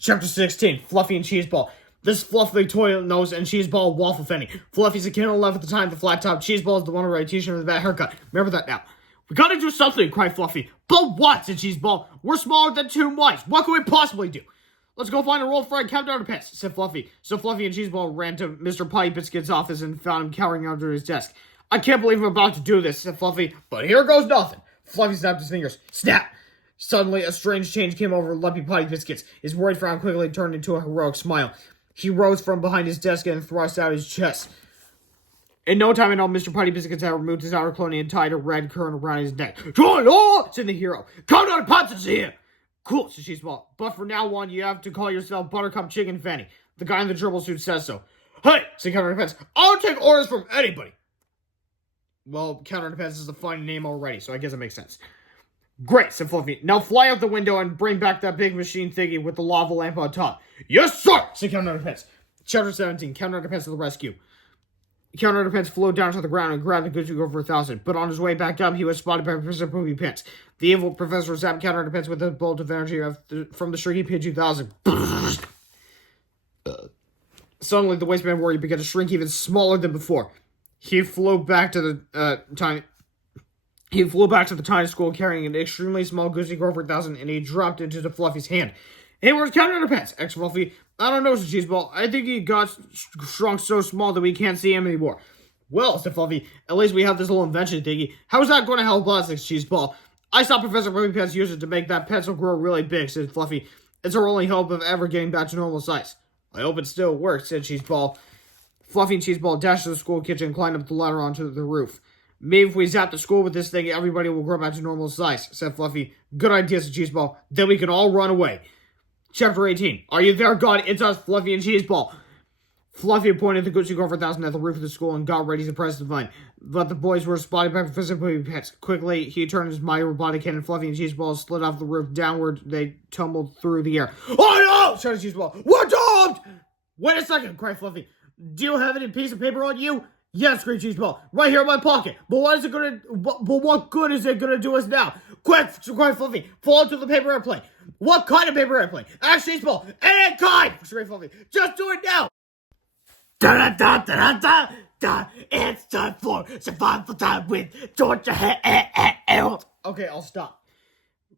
Chapter 16, Fluffy and Cheeseball. This Fluffy toilet nose and Cheeseball waffle fanny. Fluffy's a kid on 11 at the time, the flat top. Cheeseball is the one who wrote t-shirt with that haircut. Remember that now. We gotta do something, cried Fluffy. But what, said Cheeseball. We're smaller than 2 mice. What can we possibly do? Let's go find a roll fried Captain Underpants, said Fluffy. So Fluffy and Cheeseball ran to Mr. Potty Biscuit's office and found him cowering under his desk. I can't believe I'm about to do this, said Fluffy, but here goes nothing. Fluffy snapped his fingers. Snap! Suddenly, a strange change came over Lumpy Potty Biscuits. His worried frown quickly turned into a heroic smile. He rose from behind his desk and thrust out his chest. In no time at all, Mr. Potty Biscuits had removed his outer clothing and tied a red current around his neck. Join all, said the hero. Count on Underpants here. Cool, said Cheeseball. But from now on, you have to call yourself Buttercup Chicken Fanny. The guy in the gerbil suit says so. Hey, said Count Underpants. I'll take orders from anybody. Well, Count Underpants is a fine name already, so I guess it makes sense. Great, said Fluffy. Now fly out the window and bring back that big machine thingy with the lava lamp on top. Yes, sir, said Count Underpants. Chapter 17, Count Underpants to the rescue. Count Underpants flew down to the ground and grabbed the Gucci Girl for 1,000, but on his way back up, he was spotted by Professor Poopy Pants. The evil professor zapped Count Underpants with a bolt of energy from the Shrinky Pig 2000. Suddenly, the waistband warrior began to shrink even smaller than before. He flew back to the tiny school carrying an extremely small Gucci Girl for 1,000, and he dropped it into Fluffy's hand. Hey, where's Count Underpants? Asked Fluffy. I don't know, said Cheeseball. I think he got shrunk so small that we can't see him anymore. Well, said Fluffy, at least we have this little invention thingy. How's that going to help us? Asked Cheeseball. I saw Professor Poopy Pants use it to make that pencil grow really big, said Fluffy. It's our only hope of ever getting back to normal size. I hope it still works, said Cheeseball. Fluffy and Cheeseball dashed to the school kitchen and climbed up the ladder onto the roof. Maybe if we zap the school with this thing, everybody will grow back to normal size, said Fluffy. Good idea, said Cheeseball. Then we can all run away. Chapter 18. Are you there, God? It's us, Fluffy and Cheeseball. Fluffy pointed the Gucci Girl for 1,000 at the roof of the school and got ready to press the button. But the boys were spotted by Professor Poopy Pants. Quickly, he turned his mighty robotic hand and Fluffy and Cheeseball slid off the roof. Downward, they tumbled through the air. Oh no! Shouted Cheeseball. We're doomed! Wait a second, cried Fluffy. Do you have any piece of paper on you? Yes, screamed Cheeseball. Right here in my pocket. But what good is it gonna do us now? Quick, cried Fluffy. Fall into the paper airplane. What kind of paper airplane? Ask Cheeseball. Any kind! Screamed Fluffy. Just do it now! Da-da-da-da-da-da! It's time for survival time with Georgia. Okay, I'll stop.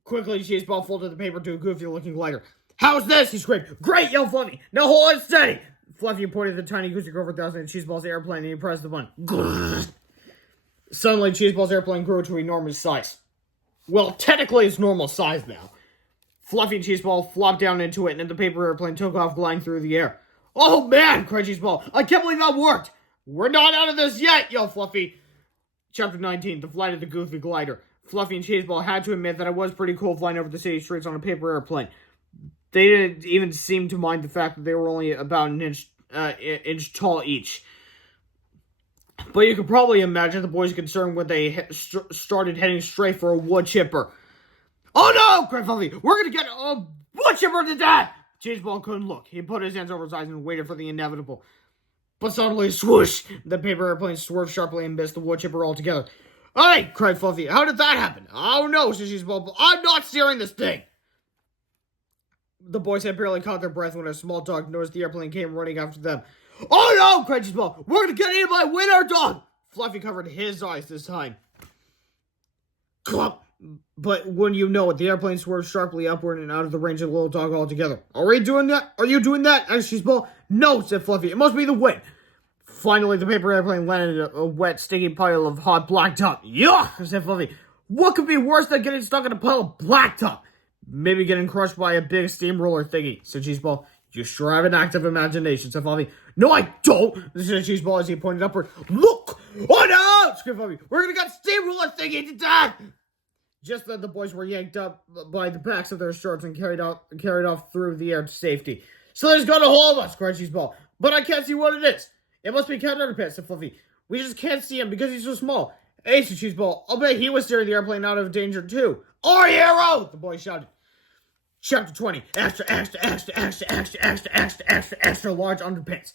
Quickly, Cheeseball folded the paper to a goofy-looking glider. How's this? He screamed. Great, yelled Fluffy. Now hold it steady. Fluffy pointed the tiny Gucci Girl for 1,000 at Cheeseball's airplane and he pressed the button. Suddenly, Cheeseball's airplane grew to enormous size. Well, technically it's normal size now. Fluffy and Cheeseball flopped down into it and the paper airplane took off gliding through the air. Oh man, cried Cheeseball. I can't believe that worked. We're not out of this yet, yelled Fluffy. Chapter 19, the flight of the goofy glider. Fluffy and Cheeseball had to admit that it was pretty cool flying over the city streets on a paper airplane. They didn't even seem to mind the fact that they were only about an inch tall each. But you could probably imagine the boys' concern when they started heading straight for a wood chipper. Oh no! Cried Fluffy. We're gonna get a wood chipper to death! Cheeseball couldn't look. He put his hands over his eyes and waited for the inevitable. But suddenly, swoosh! The paper airplane swerved sharply and missed the wood chipper altogether. Hey! Cried Fluffy. How did that happen? Oh no, said Cheeseball. But I'm not steering this thing! The boys had barely caught their breath when a small dog noticed the airplane came running after them. Oh no! Cried Cheeseball. We're gonna get eaten by a winter dog! Fluffy covered his eyes this time. Clump! But wouldn't you know it, the airplane swerved sharply upward and out of the range of the little dog altogether. Are you doing that? Are you doing that? Asked Cheeseball. No, said Fluffy. It must be the wind. Finally, the paper airplane landed in a wet, sticky pile of hot blacktop. Yuck, said Fluffy. What could be worse than getting stuck in a pile of blacktop? Maybe getting crushed by a big steamroller thingy, said Cheeseball. You sure have an active imagination, said Fluffy. No, I don't, said Cheeseball as he pointed upward. Look! Oh no! Screamed Fluffy. We're gonna get steamroller thingy to death! Just then, the boys were yanked up by the backs of their shorts and carried off through the air to safety. So there's got a hole of us, cried Cheeseball. But I can't see what it is. It must be Count Underpants, said Fluffy. We just can't see him because he's so small. Hey, said Cheeseball. I'll bet he was steering the airplane out of danger too. Our hero! The boy shouted. Chapter 20. Extra, extra, extra, extra, extra, extra, extra, extra, extra large underpants.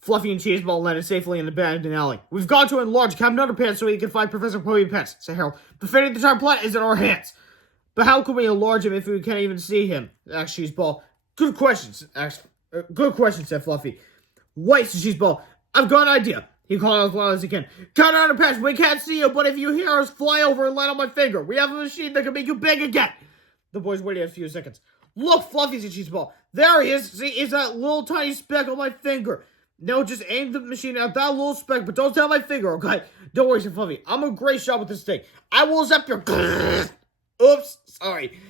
Fluffy and Cheeseball landed safely in the abandoned alley. We've got to enlarge Captain Underpants so he can find Professor Poopy Pants, said Harold. The fate of the entire planet is in our hands. But how can we enlarge him if we can't even see him? Asked Cheeseball. Good questions, good question, said Fluffy. Wait, said Cheeseball. I've got an idea. He called as loud as he can. Count Underpants, we can't see you, but if you hear us, fly over and land on my finger. We have a machine that can make you big again. The boys waited a few seconds. Look, Fluffy, said Cheeseball. There he is. See, it's that little tiny speck on my finger. No, just aim the machine at that little speck, but don't tell my finger, okay? Don't worry, said Fluffy. I'm a great shot with this thing. I will zap your... Oops, sorry.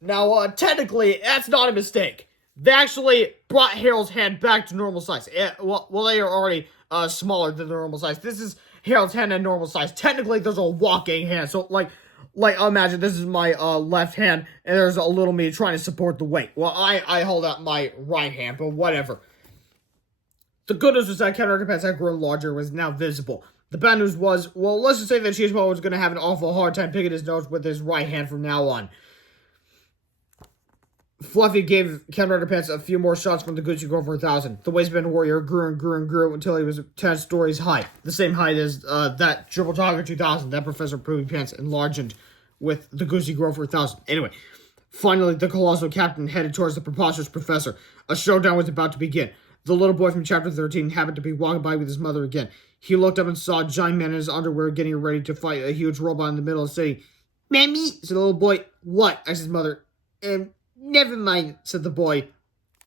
Now, technically, that's not a mistake. They actually brought Harold's hand back to normal size. Well, they are already smaller than the normal size. This is Harold's hand at normal size. Technically, there's a walking hand. So, like imagine this is my left hand, and there's a little me trying to support the weight. Well, I hold out my right hand, but whatever. The good news was that Captain Underpants had grown larger, was now visible. The bad news was, well, let's just say that Cheeseball was going to have an awful hard time picking his nose with his right hand from now on. Fluffy gave Captain Underpants a few more shots from the Gucci Grove 4000. The waistband warrior grew and grew and grew until he was 10 stories high. The same height as that Triple Tiger 2000, that Professor Poopy Pants enlarged with the Gucci Grove 4000. Anyway, finally, the colossal captain headed towards the preposterous professor. A showdown was about to begin. The little boy from Chapter 13 happened to be walking by with his mother again. He looked up and saw a giant man in his underwear getting ready to fight a huge robot in the middle of the city. "Mammy," said the little boy. "What?" asked his mother. Never mind," said the boy.